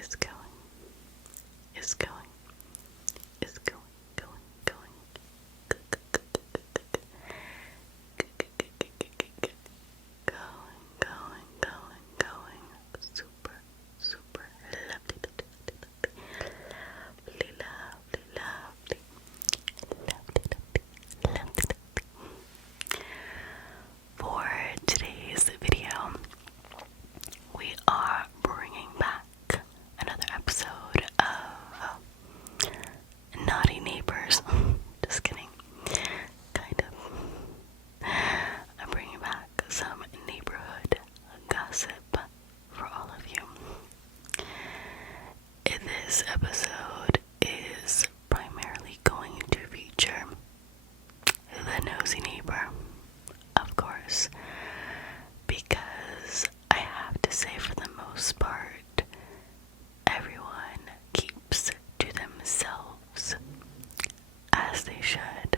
is going, is going, is going, going, going, going, super, super lovely, lovely, lovely, lovely, lovely, lovely. For today's video, we are bringing back another episode of Naughty Neighbors. Just kidding. Kind of. I'm bringing back some neighborhood gossip for all of you. This episode is primarily going to feature the nosy neighbor, of course, because I have to say, for the most part, everyone keeps to themselves, as they should,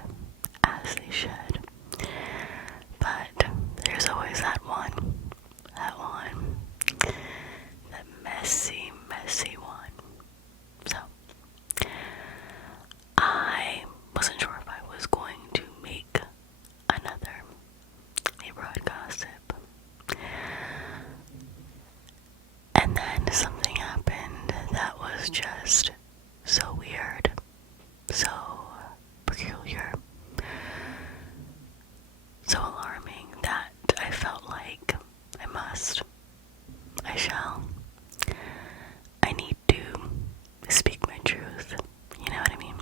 but there's always that one, the messy one. So, I wasn't sure if I was going to make another neighborhood gossip, and then something happened that was just so weird, so peculiar, so alarming that I felt like I shall, I need to speak my truth, you know what I mean?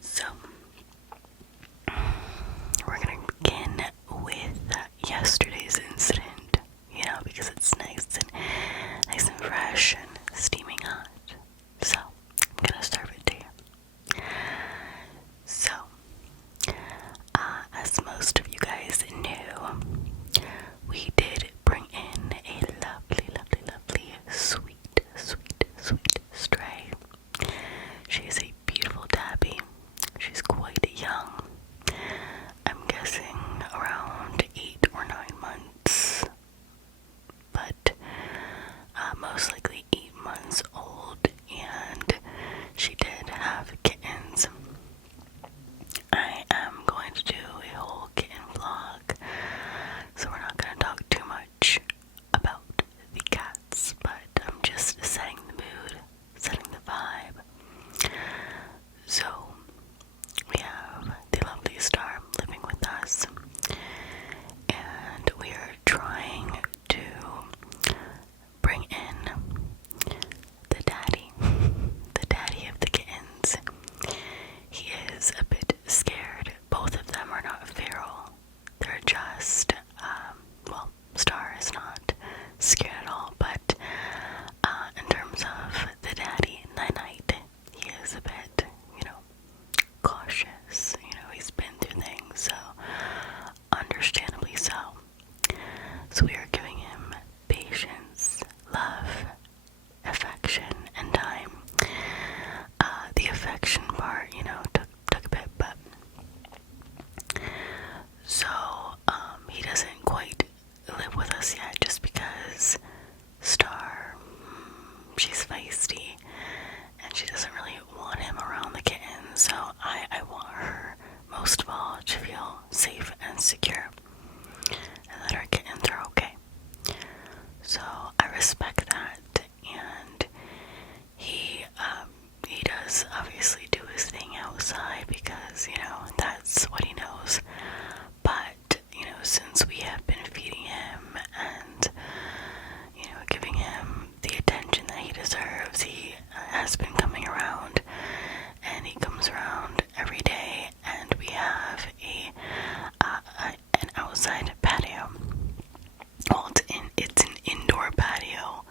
So, we're gonna begin with yesterday's incident, you know, because it's nice and fresh and steaming hot. So, I'm gonna serve it to you. So, as most of you guys knew, we did bring in a lovely, sweet stray. She's a beautiful tabby. She's quite young. I'm guessing around 8 or 9 months, but most likely 8 months old, and she did have kittens. I am going to do a whole kitten vlog, so we're not going to talk too much about the cats, but I'm just setting the mood, setting the vibe. So, we have the lovely Star living with us, and we are trying to bring in the daddy of the kittens. He is a bit scared. Both of them are not feral. They're just, well, Star is not scared at all, but in terms of the daddy, Night, he is a bit, cautious. He's been through things, so understandably so. So we are giving him patience, love, affection, and time. The affection part, took a bit, but so he doesn't quite live with us yet, just because Star, she's feisty, and she doesn't really want him around the kittens. So I want her, most of all, to feel safe and secure, and that our kittens are okay. So I respect that, and he does obviously do his thing outside because, that's what he knows. But, since we have been feeding him and, giving him the attention that he deserves, he has been coming around, and he comes around every day, and we have an outside patio. Well, it's an indoor patio,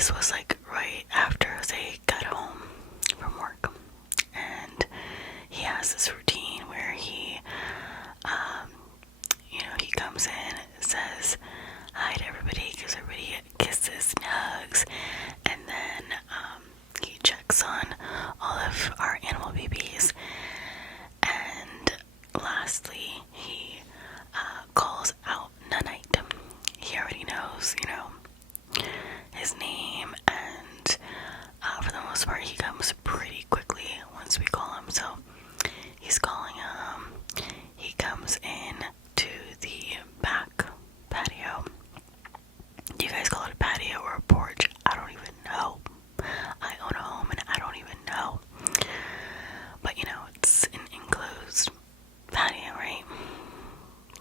this was like right after Jose got home from work, and he has this routine where he, he comes in, says hi to everybody, gives everybody kisses and hugs, and then he checks on all of our animal babies, and lastly, he calls out Nanite. He already knows, his name, and for the most part, he comes pretty quickly once we call him. So he's calling him. He comes in to the back patio. Do you guys call it a patio or a porch? I don't even know. I own a home and I don't even know. But it's an enclosed patio, right?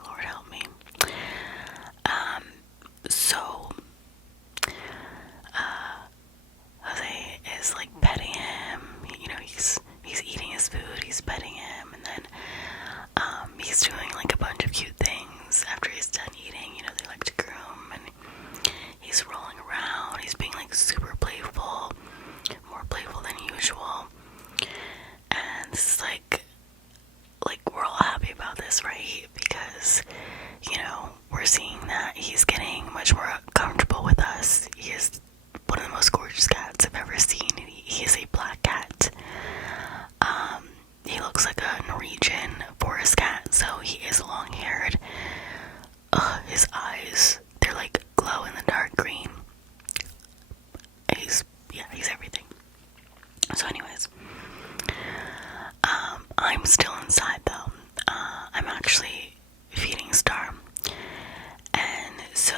Lord help me. So Jose is like petting him. He's eating his food. He's petting him, and then he's doing like a bunch of cute things after he's done eating. They like to groom, and he's rolling around. He's being like super playful, more playful than usual. And this is like we're all happy about this, right? Because we're seeing that he's getting much more comfortable with us. He is one of the most gorgeous cats I've ever seen. He is a black cat. He looks like a Norwegian forest cat, so he is long-haired. His eyes, they're like glow in the dark green. He's everything. So anyways, I'm still inside though. I'm actually feeding Star. And so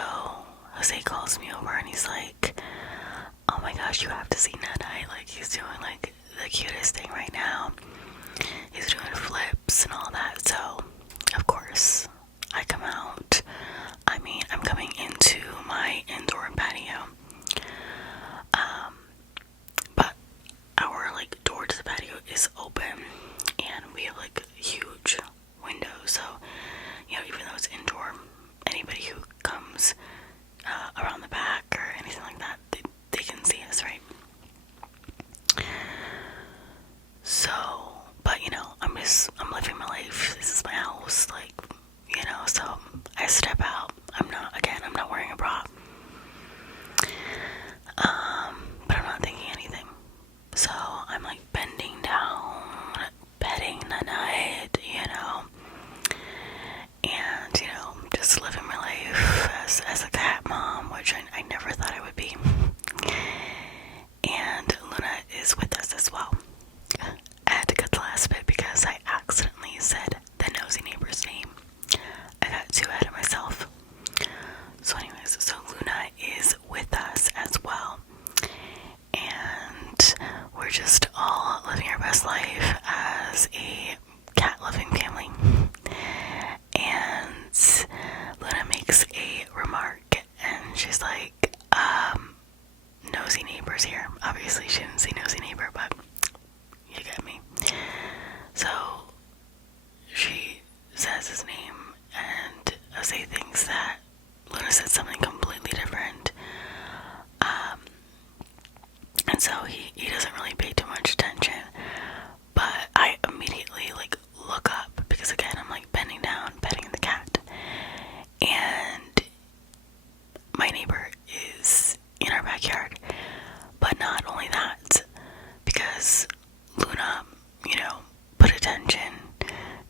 Jose calls me over and he's like, oh my gosh, you have to see Nanite. Like, he's doing like the cutest thing right now. He's doing flips and all that. So of course I come out. I'm coming into my indoor patio. But our like door to the patio is open, and we have like huge windows. So even though it's indoor, anybody who comes around the back or anything like that, they can see us, right? So, but I'm living my life. This is my house, so I step out. I'm not wearing a bra. But I'm not thinking anything. So I'm like bending down, petting the night, and just living my life as a cat mom, which I never thought I would be. And Luna is with us as well. I had to cut the last bit because I accidentally said the nosy neighbor's name. I got too ahead of myself. So anyways, so Luna is with us as well. And we're just all living our best life as a cat-loving family. And Luna makes a remark, and she's like, nosy neighbor's here. Obviously, she didn't say nosy neighbor, but you get me. So she says his name, and Jose thinks that Luna said something completely different. And so he doesn't really pay too much attention. But I immediately look up, because again I'm bending down, petting the cat, and my neighbor is in our backyard. But not only that, because Luna, put attention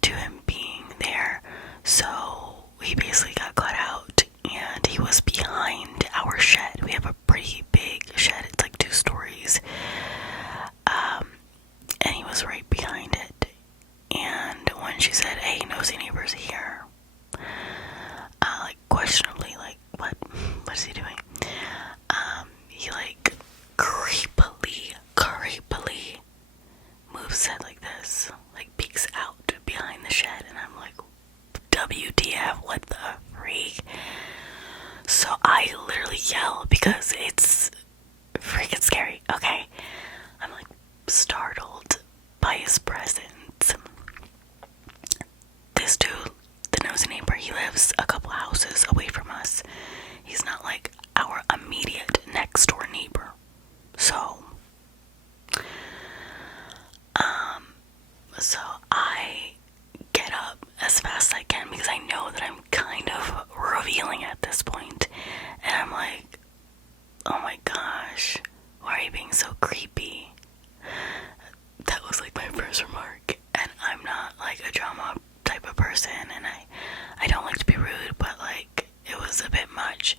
to him being there, so he basically got caught out, and he was behind our shed. We have a pretty big shed. It's like 2 stories. And he was right behind it. And when she said, hey, nosy neighbor's here, questionably, what is he doing? He creepily moves head like this, peeks out behind the shed, and I'm like, WTF, what the freak? So I literally yell because it's freaking scary, okay? I'm startled by his presence. This dude, the nosy neighbor, he lives a couple houses away from us. He's not our immediate next door neighbor, gosh, why are you being so creepy? That was like my first remark. And I'm not like a drama type of person, and I don't like to be rude, but like it was a bit much.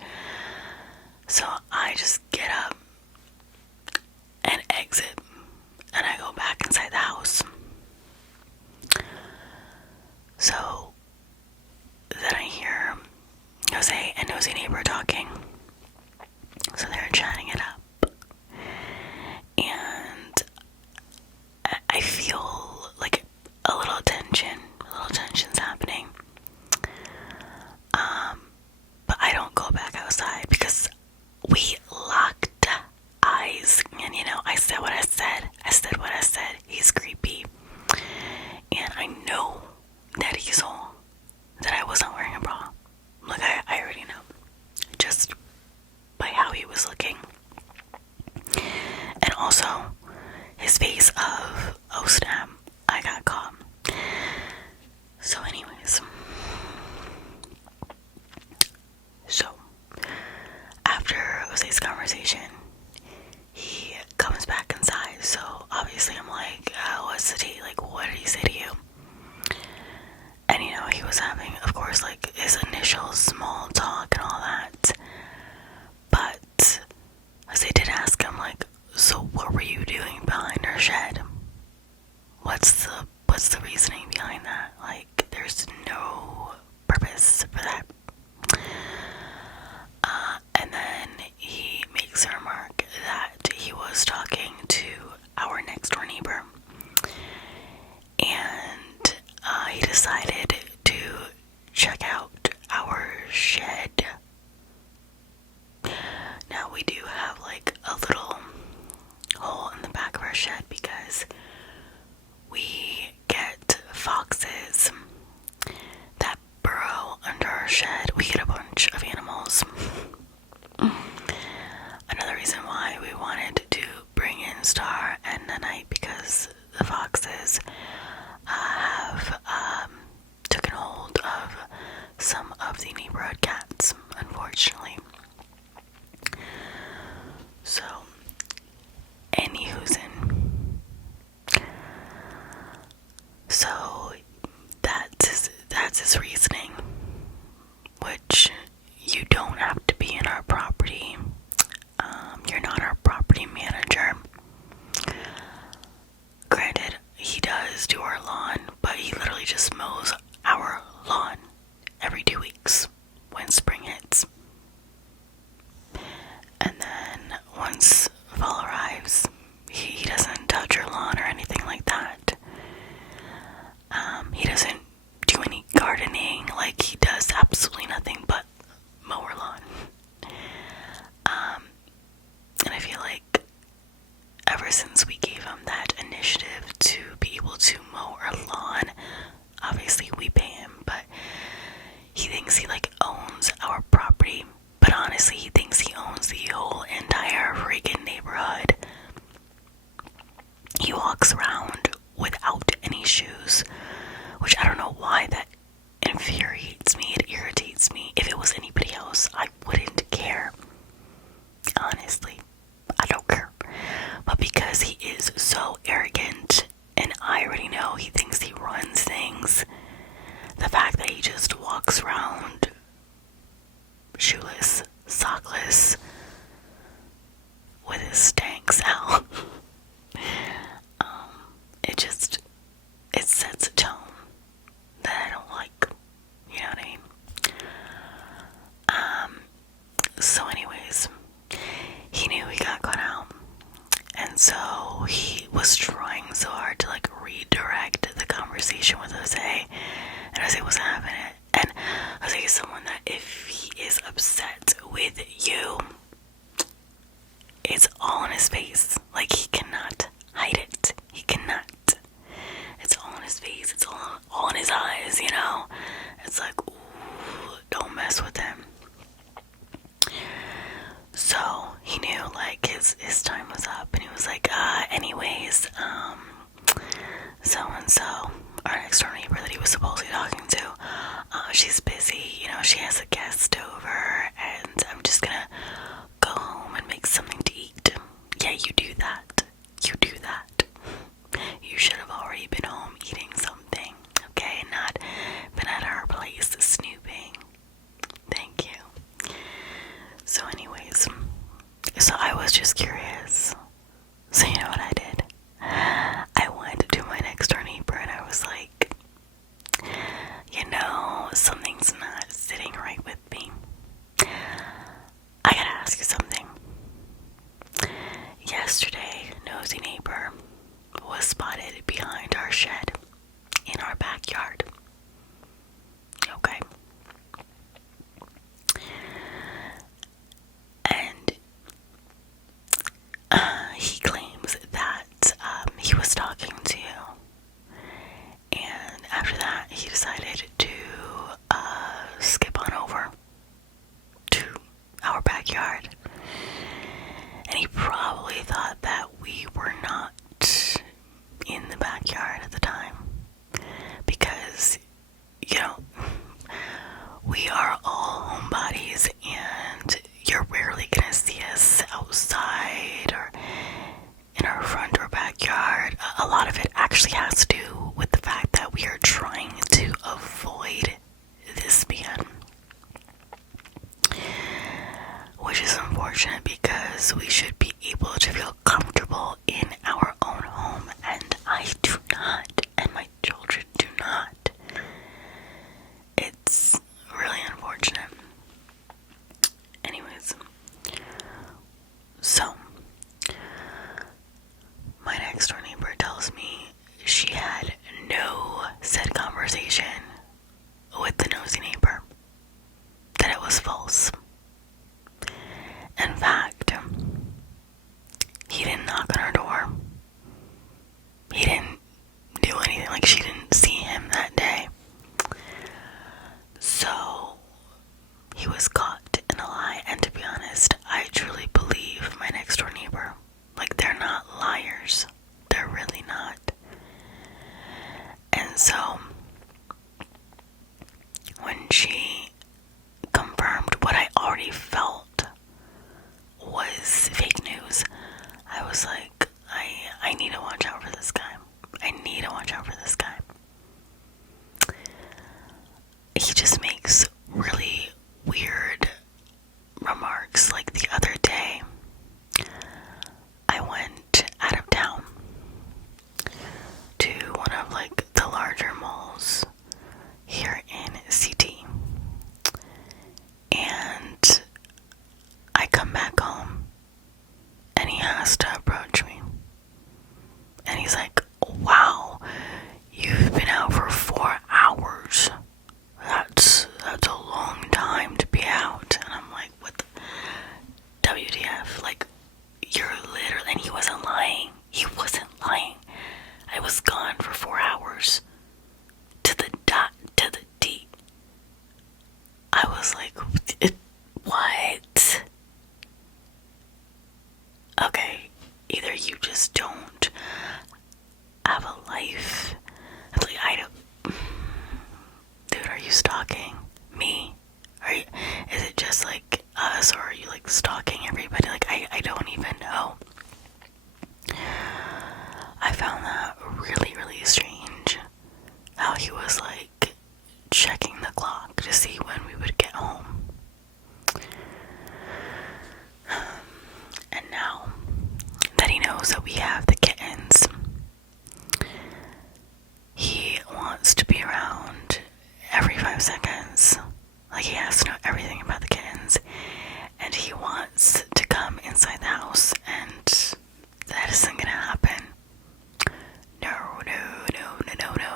So I just get up and exit, and I go back inside the house. So then I hear Nosy and Nosy neighbor talking. So they're chatting it up, and I feel like a little tension's happening. But I don't go back outside because we locked eyes, and I said what I said. He's creepy, and I know that he saw that I was not wearing a bra. Like, I already know, just by how he was looking, and also his face of, oh snap, I got caught. So anyways, so after Jose's conversation, he comes back inside. So obviously I'm like, what's the tea? Like, what did he say to you? And he was having, of course, like his initial small talk and all that. But Jose did ask him, like, so what were you doing behind her shed? What's the reasoning behind that? Like, there's no purpose for that. And then he makes a remark that he was talking to our next door neighbor, and he decided to check out our shed. Now we do have like a little hole in the back of our shed because we get foxes that burrow under our shed. We get a bunch of animals. Another reason why we wanted to bring in Star and the night, because the foxes have taken hold of some of the neighborhood cats, unfortunately. So, so that's his reasoning, which you don't have to be in our property. You're not our property manager. Granted, he does do our lawn, but he literally just mows our lawn every 2 weeks when spring hits. And then once fall arrives, he doesn't touch our lawn or anything like that. He doesn't do any gardening. Like, he does absolutely nothing but mow our lawn. And I feel like ever since we gave him that initiative to be able to mow our lawn, obviously we pay him, but he thinks he like owns our property. But honestly, he thinks he owns the whole entire friggin' neighborhood. He walks around without any shoes, which I don't know why that infuriates me. It irritates me. If it was anybody else, I wouldn't care. Honestly, I don't care. But because he is so arrogant, and I already know he thinks he runs things, the fact that he just walks around shoeless, sockless, with his stanks out, it sets a tone that I don't like. You know what I mean? So anyways, he knew he got caught out, and so he was trying so hard to like redirect the conversation with Jose, and Jose wasn't having it. And Jose is someone that if he is upset with you, it's all in his face. Like, he cannot hide it. He cannot. It's all in his face. It's all in his eyes, It's like, ooh, don't mess with him. So he knew like his time was up, and he was like, anyways, so and so, our next door neighbor that he was supposedly talking to, she's busy, she has a guest over, and I'm just gonna go home and make something to eat. yesterday, Nosy neighbor was spotted behind our shed in our backyard. Okay. And he claims that he was talking to you. And after that, he decided to skip on over to our backyard. And he probably thought that we were not in the backyard at the time. Because, you know, we are all homebodies and you're rarely gonna see us outside or in our front or backyard. A lot of it actually has to do with the fact that we are trying to avoid this man. Which is unfortunate because we should be able to feel comfortable in our own home, and I do not, and my children do not. It's really unfortunate. Anyways, so my next door neighbor tells me she had no said conversation with the nosy neighbor, that it was false. In fact, he didn't knock on her door. He didn't do anything, like she didn't see him that day. So, he was caught in a lie, and to be honest, I truly believe my next door neighbor. Like, they're not liars. They're really not. And so, when she confirmed what I already felt was fake news, I was like, I need to watch out for this guy. I need to watch out for this guy. He just makes really weird remarks. Like the other day, I went out of town to one of like the larger malls here in CT, and I come back home and he has to approach me, and he's like, wow, you've been out for 4 hours. That's a long time to be out. And I'm like, what the WTF? Like, you're literally, and he wasn't lying. He wasn't lying. I was gone for 4 hours. To the dot, to the D. I was like, what? Okay, either you just don't have a life. I'm like, I don't. Dude, are you stalking me? Is it just like us, or are you like stalking everybody? Like, I don't even know. I found that really, really strange. How he was like checking the clock to see when we would get home. And now that he knows that we have the kittens, he wants to be around every 5 seconds. Like, he has to know everything about the kittens, and he wants to come inside the house, and that isn't gonna happen.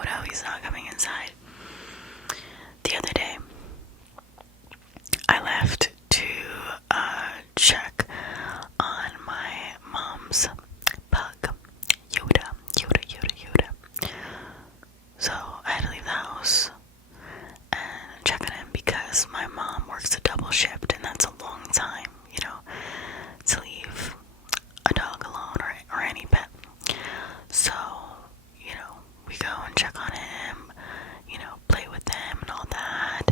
No, he's not coming inside. The other day, I left to check on my mom's pug, Yoda. So I had to leave the house and check on him because my mom works a double shift, and that's a long time, you know, to leave a dog alone or any pet. So, you know, we go and check on him, you know, play with him and all that,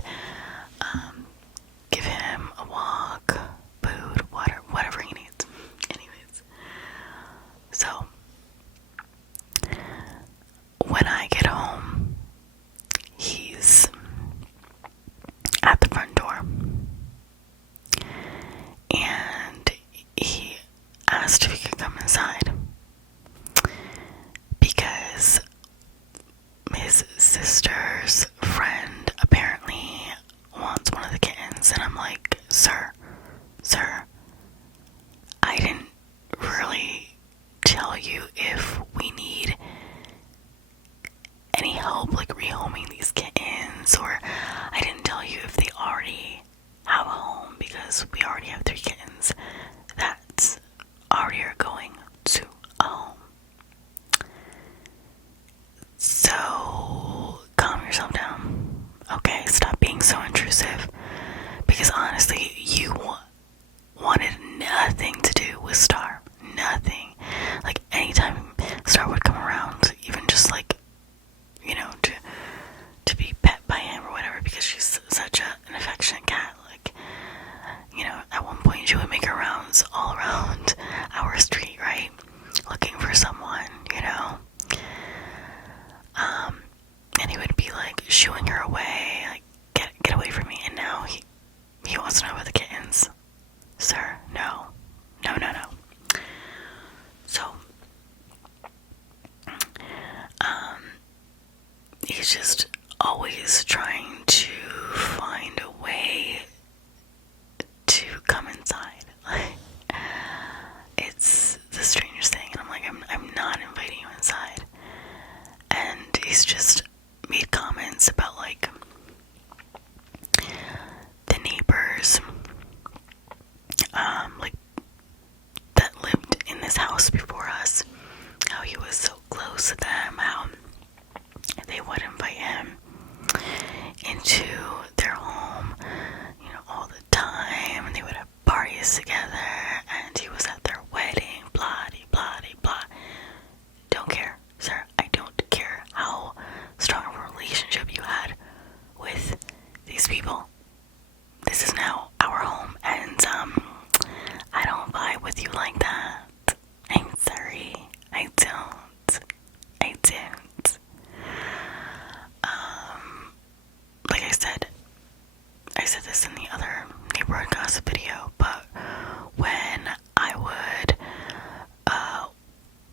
give him a walk, food, water, whatever he needs. Anyways, so when I get home, he's at the front door, and he asked if he could come inside because his sister's friend apparently wants one of the kittens. And I'm like, sir, I didn't really just always trying to find a way to come inside. It's the strangest thing, and I'm like, I'm not inviting you inside. And he's just made comments about like the neighbors, like that lived in this house before us, how he was so close to them, how they would invite him into their home, you know, all the time, and they would have parties together, and he was at their wedding, blah de blah de blah. Don't care, sir. I don't care how strong of a relationship you had with these people. This is now our home, and I don't vibe with you like that. I'm sorry. I don't. Like I said this in the other neighborhood gossip video, but when I would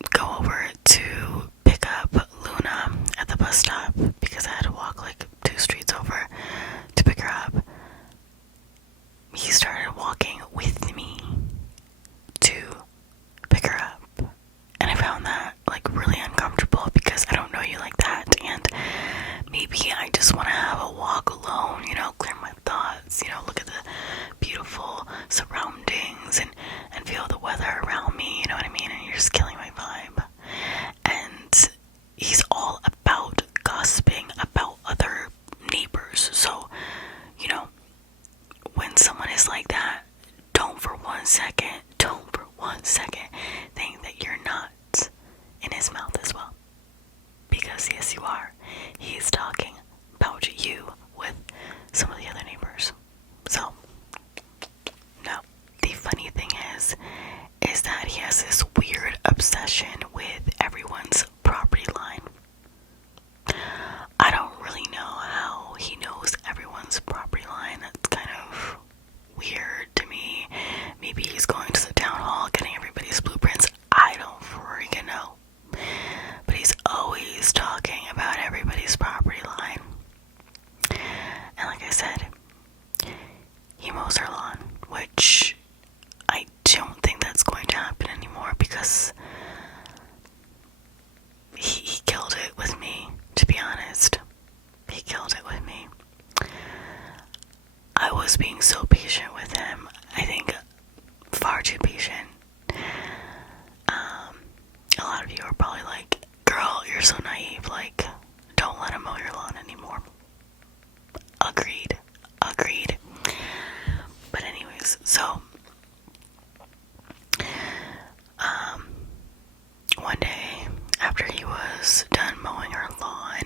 go over to pick up Luna at the bus stop, because I had to walk like 2 streets over to pick her up, he started walking with me to pick her up. And I found that like really uncomfortable, because I don't know you like that, and maybe I just want to have a walk alone, you know, clear my thoughts, you know, look at the beautiful surroundings and feel the weather around me, you know what I mean? And you're just killing my vibe. And he's all about gossiping about other neighbors. So, you know, when someone is like that, don't for one second think that you're not in his mouth as well. Because yes, you are. He's talking about you with some of the other neighbors. So, no. The funny thing is that he has this weird obsession with everyone's property line. I don't really know how he knows everyone's property line. That's kind of weird to me. Maybe he's going to the town hall getting everybody's blueprints. I don't freaking know. But he's always talking about everybody's property line. And like I said, he mows our lawn, which I don't think that's going to happen anymore, because he killed it with me, to be honest. He killed it with me. I was being so patient with him. I think far too patient. A lot of you are probably like, girl, you're so naive. Like, don't let him mow your lawn anymore. Agreed. But anyways, so one day after he was done mowing our lawn,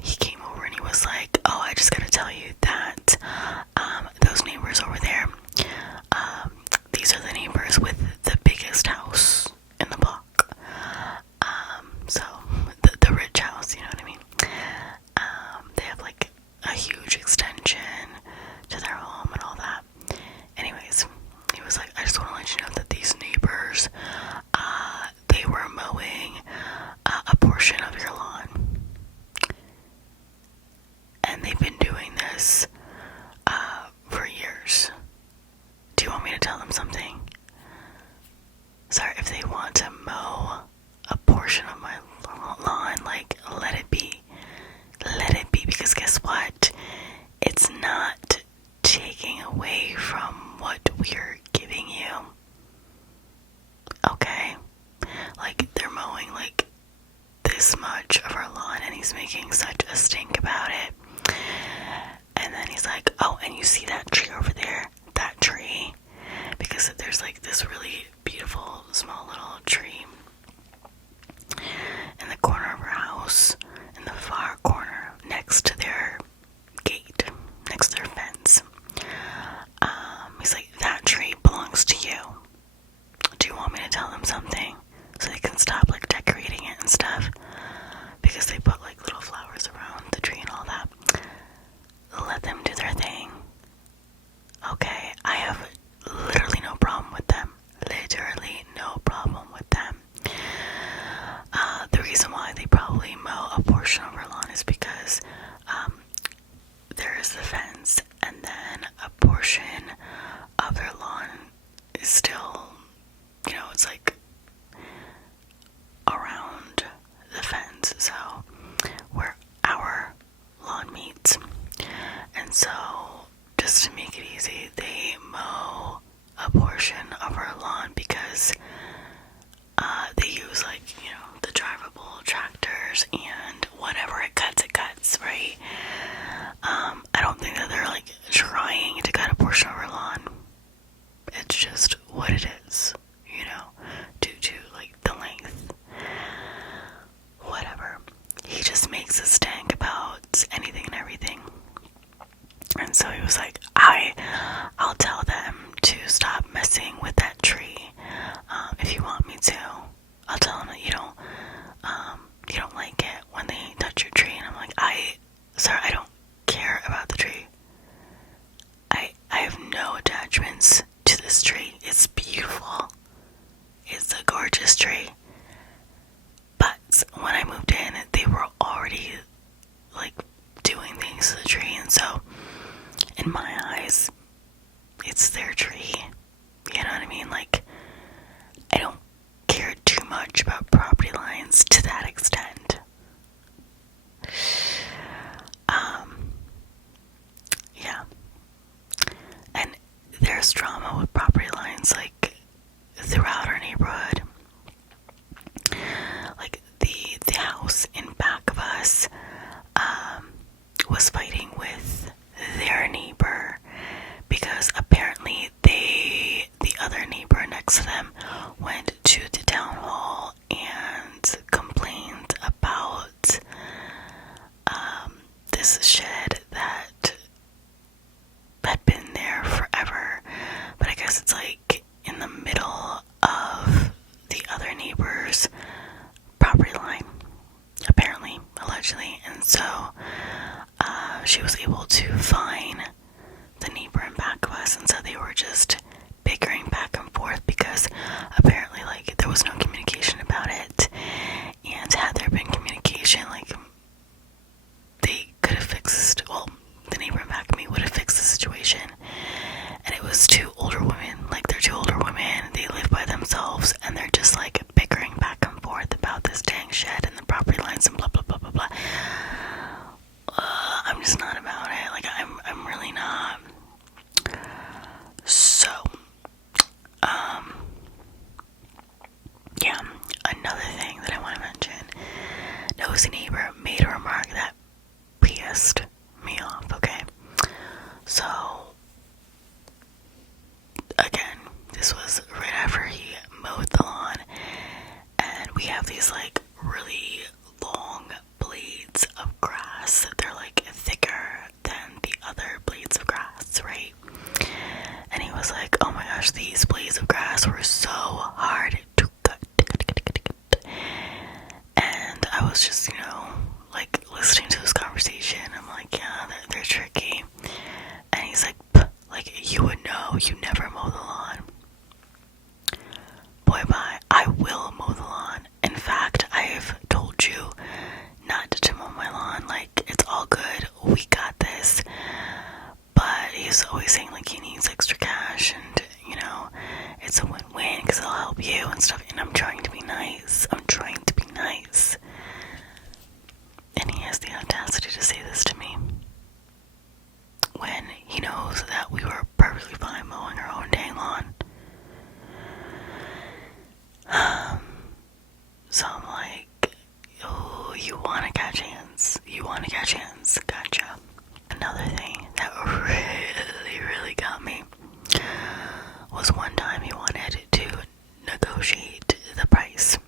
he came over and he was like, oh, I just gotta tell you that those neighbors over there, these are the neighbors with the biggest house in the block. So the rich house, you know what I mean? They have like a huge extension to their home and all that. Anyways, he was like, I just want to let you know that these neighbors, they were mowing a portion of your lawn. And they've been doing this for years. Do you want me to tell them something? Sorry, if they want to mow a portion of my lawn, like, let it be. Let it be, because guess what? It's not taking away from what we're giving you. Okay? Like, they're mowing, like, this much of our lawn, and he's making such a stink about it. And then he's like, oh, and you see that tree over there? That tree? Because there's, like, this really beautiful, small little tree in the corner of our house, in the far corner, next to their gate, next to their fence. He's like, that tree belongs to you. Do you want me to tell them something so they can stop like decorating it and stuff? Because they put like little flowers around the tree and all that. Let them do their thing. Okay, I have literally no problem with them. Literally no problem with them. The reason why they probably mow a portion of our portion of their lawn is still, it's like around the fence, so where our lawn meets. And so, just to make it easy, they mow a portion of our lawn because they use the drivable tractors, and whatever it cuts, right? I don't think that they're trying to cut a portion of our lawn. It's just what it is, due to the length. Whatever. He just makes a stank about anything and everything. And so he was like, I'll tell them to stop messing with that tree. If you want me to, I'll tell them that you don't like it when they touch your tree. And I'm like, sir, I don't care about the tree. I have no attachments to this tree. It's beautiful. It's a gorgeous tree. But when I moved in, they were already doing things to the tree, and so in my eyes, it's their tree. You know what I mean? I don't care too much about property lines to that extent. Yeah. And there's drama with property lines, throughout our neighborhood. The house in back of us, was fighting with their neighbor because apparently the other neighbor next to them went to the town hall and complained about this shed that had been there forever, but I guess it's in the middle of the other neighbor's property line, apparently, allegedly. And so she was able to fine the neighbor in back of us, and so they were just bickering back and forth because apparently there was no communication about it. And had there been communication, they could have fixed, the neighbor in back of me would have fixed the situation. And it was two older women, they're two older women, they live by themselves, and they're just bickering back and forth about this dang shed and the property lines and blah blah blah blah blah. I'm just not about it. I'm really not. So, yeah, another thing that I want to mention. Nosy neighbor made a remark that pissed me off, okay? So, again, this was right after he mowed the lawn, and we have these really long blades of grass. They're thicker than the other blades of grass, right? And he was like, oh my gosh, these blades of grass were so hard to cut. And I was just, listening to this conversation. I'm like, yeah, they're tricky. And he's like, you would know, you never mow the lawn. Boy, bye, I will mow the lawn. In fact, I've told you not to mow my lawn. It's all good, we got this. But he's always saying he needs extra cash, and it's a win-win because it'll help you and stuff. And I'm trying to be nice. And he has the audacity to say this to me when he knows that we were perfectly fine mowing our own dang lawn. So I'm like, oh, you want to catch hands. Gotcha. Another thing that really got me was one time he wanted to negotiate the price,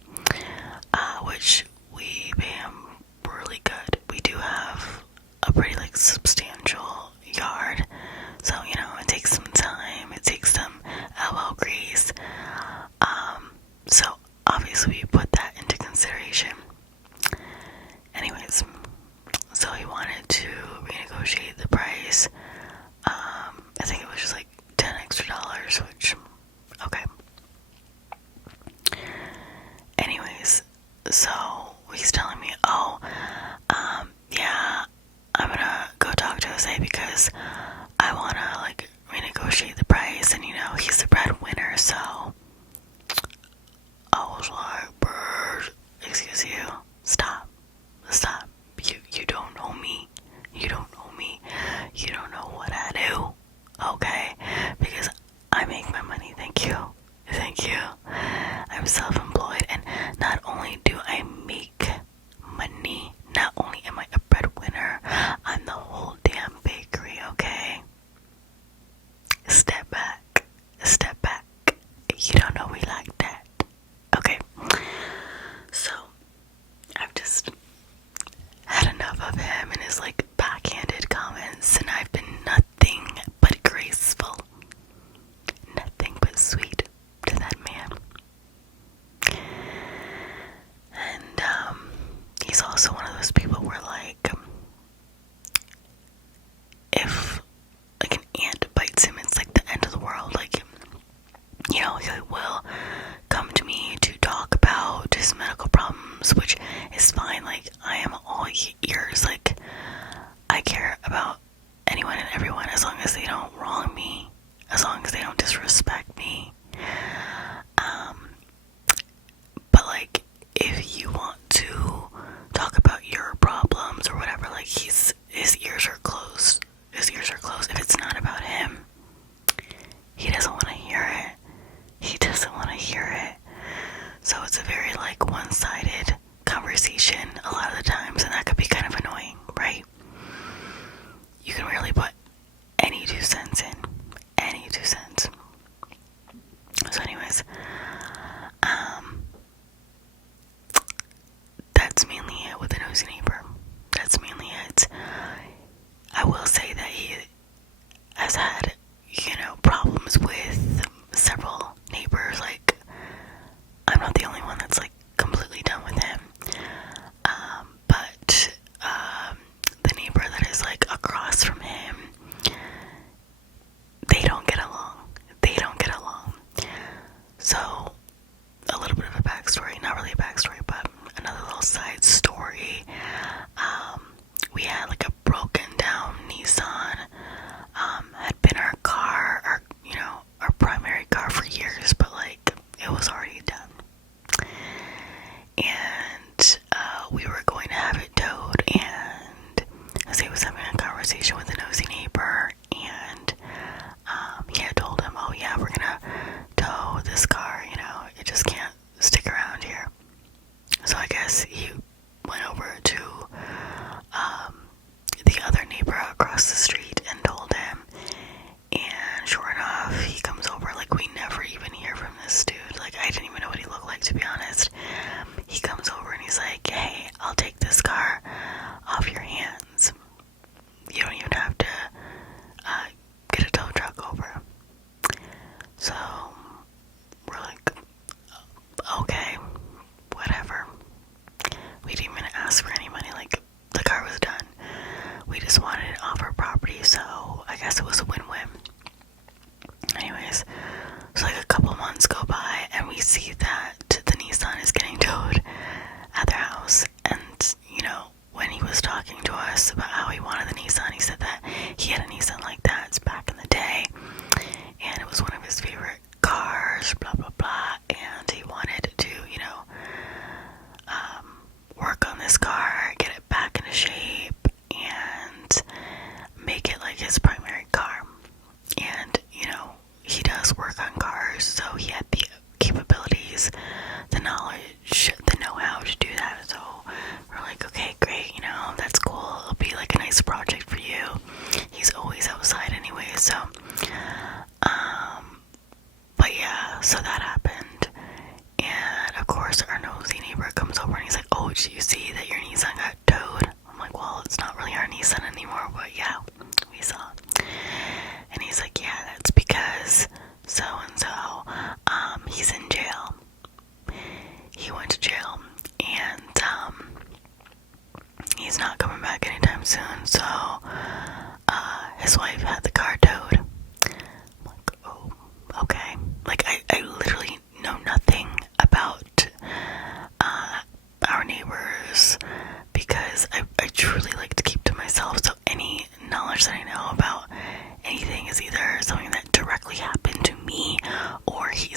which we pay him really good. We do have a pretty substantial yard, so it takes some time, it takes some elbow grease. So obviously we put that into consideration. Anyways, so he wanted to renegotiate the price. I think it was just $10 extra, which, okay. Anyways, so he's telling me, yeah, I'm gonna go talk to Jose because I wanna So I was like, bird, excuse you, stop. You don't know me. You don't know me. You don't know what I do. Okay? Because I make my money. Thank you. I'm self-employed, and not only do I make money, not only am I a breadwinner, I'm the whole damn bakery, okay? Step back. You don't know we like that. Okay. So, I've just had enough of him and his like backhanded comments, and I've been nothing but graceful, nothing but sweet to that man. And he's also one of those people where like if like an ant bites him, it's like the end of the world. Like, you know, he will come to me to talk about his medical problems, which is fine. Like, I am all ears. Like, I care about anyone and everyone as long as they don't wrong me, as long as they don't disrespect me. But like, if you want to talk about your problems or whatever, like, his ears are closed. If it's not about him, he doesn't want to hear it. So it's a very like one-sided conversation a lot of the times, and that could be kind of annoying, right? You can really put any 2 cents in. So anyways, that's mainly it with the nosy neighbor. That's mainly it. I will say that he has had, you know, problems with several neighbors. Like, I'm not the only one that's like completely done with him. But the neighbor that is like across from him, they don't get along. So, a little bit of a backstory, not really a backstory, but another little side story. We had like a broken down Nissan, had been our car, our primary car for years, but like, it was already done. And, we were going to have it towed, and as he was having a conversation with a nosy neighbor, and, he had told him, oh yeah, we're gonna tow this car, you know, it just can't stick around here. So I guess he went over to the other neighbor across the street and told him, and sure enough, he comes over. Like, we never even hear from this dude. Like, I didn't even know what he looked like, to be honest. He comes over and he's like, hey, I'll take this car off your hands. You don't even have to get a tow truck over. So we're like, okay, whatever. We didn't even ask for any money. Like, the car was done. We just wanted it off our property, so I guess it was a win-win. Anyways, so like a couple months go by, and we see that the Nissan is getting towed at their house. And, you know, when he was talking to us about how he wanted the Nissan, he said that he had a Nissan like that. It's back in the day, and it was one of his favorite cars, blah, blah, blah. And he wanted to, you know, work on this car, get it back into shape, and make it like his primary car. And, you know, he does work on cars, so he had the capabilities, the knowledge, the know-how to do that. So we're like, okay, great, you know, that's cool. It'll be like a nice project for you. He's always outside anyway, so but yeah, so that happened. And of course, our nosy neighbor comes over and he's like, oh, did you see that your Nissan got towed? I'm like, well, it's not really our Nissan anymore, but yeah, we saw. And he's like, yeah, that's because so-and-so, he's in jail. He went to jail, and he's not coming back anytime soon, so his wife had the car towed. I'm like, oh, okay. Like, I literally know nothing about our neighbors, because I truly like to keep to myself, so any knowledge that I know about anything is either something that directly happened to me, or he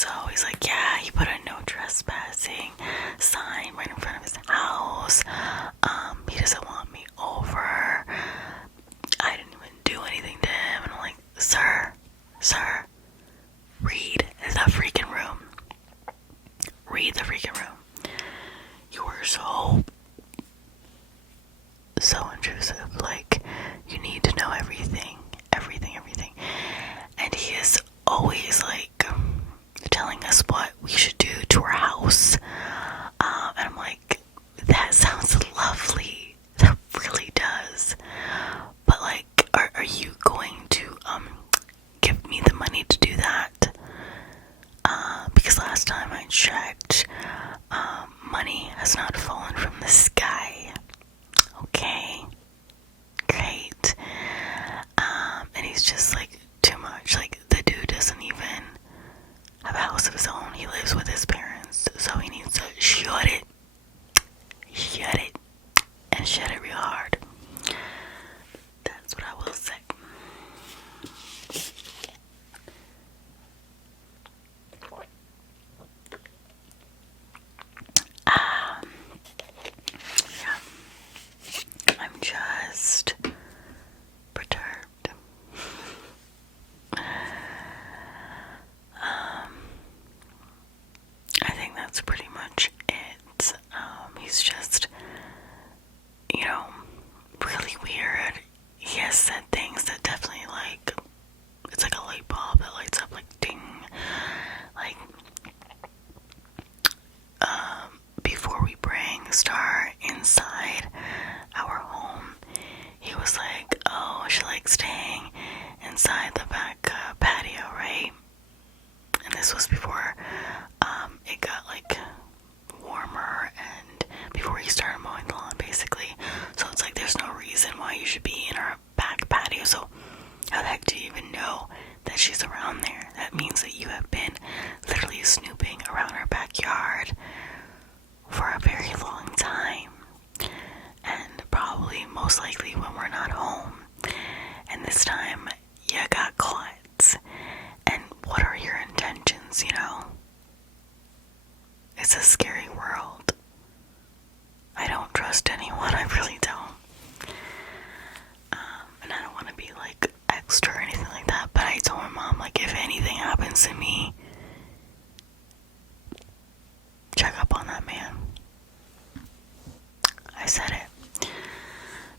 So he's like, yeah, he put a no trespassing sign right in front of his house. He doesn't want me over. I didn't even do anything to him. And I'm like, sir, read the freaking room. Read the freaking room. You were so intrusive. Like, you need to know everything. And he is always like telling us what we should do to our house. And I'm like, that sounds lovely. That really does. But like, are you going to give me the money to do that? Because last time I checked, money has not fallen from the sky. Okay, great. And he's just like too much. Like, the dude doesn't even have a house of his own. He lives with his parents, so he needs to shut it, and shut it real hard. That's what I will say. Yeah. I'm just perturbed. I think that's pretty much it. He's just, really weird. He has said things that definitely, like, it's like a light bulb that lights up, like, ding. Like, before we bring Star inside our home, he was like, oh, she likes staying inside the back patio, right? And this was before it got like warmer and before he started mowing the lawn, basically. So it's like, there's no reason why you should be in our back patio. So how the heck do you even know that she's around there? That means that you have been literally snooping around our backyard for a very long time, and probably most likely when we're not home. And this time you got caught. And what are your intentions, It's a scary world. I don't trust anyone, I really don't. And I don't want to be like extra or anything like that, but I told my mom, like, if anything happens to me, check up on that man. I said it.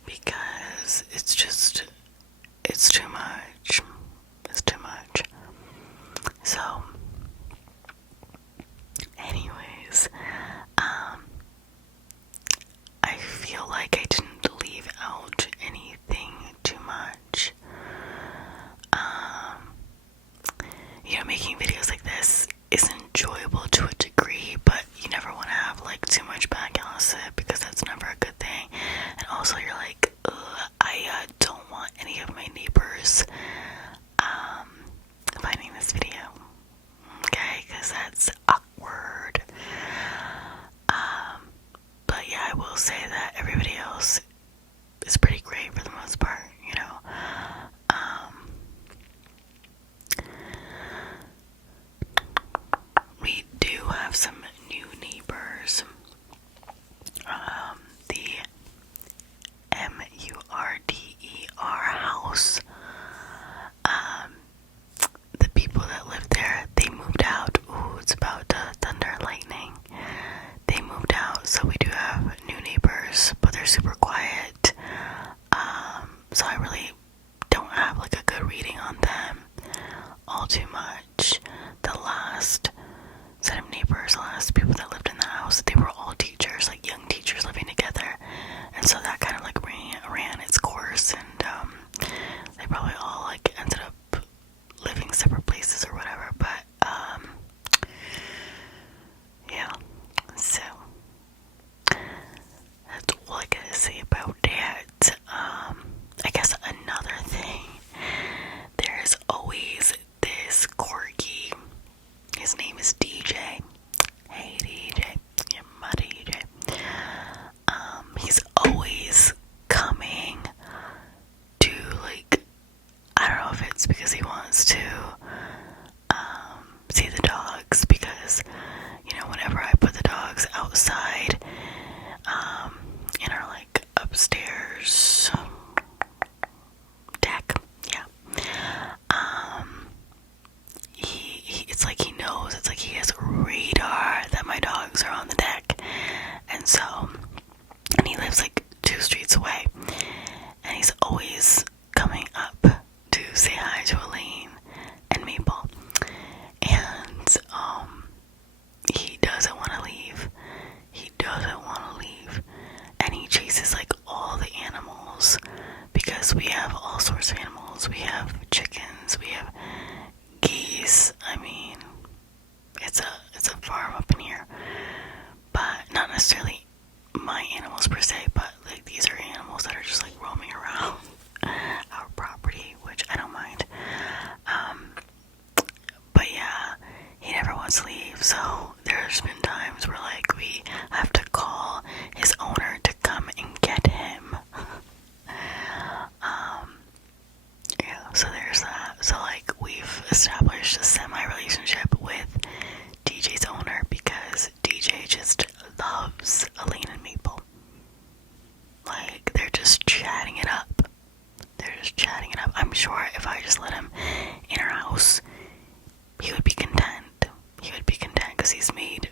Because it's too much. It's too much. So, anyways, I feel like I didn't leave out anything too much. Making videos like this is enjoyable to a degree, but you never want to have like too much back gossip, because that's never a good thing. And also you're like, I don't want any of my neighbors finding this video, okay, because that's awkward. But yeah, I will say that everybody else is pretty great for the most part, we do have some new neighbors. The MURDER house, the people that live there, they moved out. It's about dogs because, you know, whenever I put the dogs outside, in our like upstairs deck, yeah, he it's like he knows, it's like he has radar that my dogs are on the deck, and so, and he lives like 2 streets away, and he's always coming up to say hi to Elaine and Maple, and he doesn't want to leave. He doesn't want to leave, and he chases like all the animals because we have all sorts of animals. We have chickens, we have geese. I mean, it's a farm up in here, but not necessarily my animals per se, but like these are animals that are just like roaming around our property, which I don't mind. But yeah, he never wants to leave, so there's been times where like we have to call his owner to come and get him. Yeah, so there's that. So like we've established a semi-relationship with DJ's owner because DJ just loves Elaine and Maple. Like, they're just chatting it up. They're just chatting it up. I'm sure if I just let him in our house, he would be content. He would be content because he's made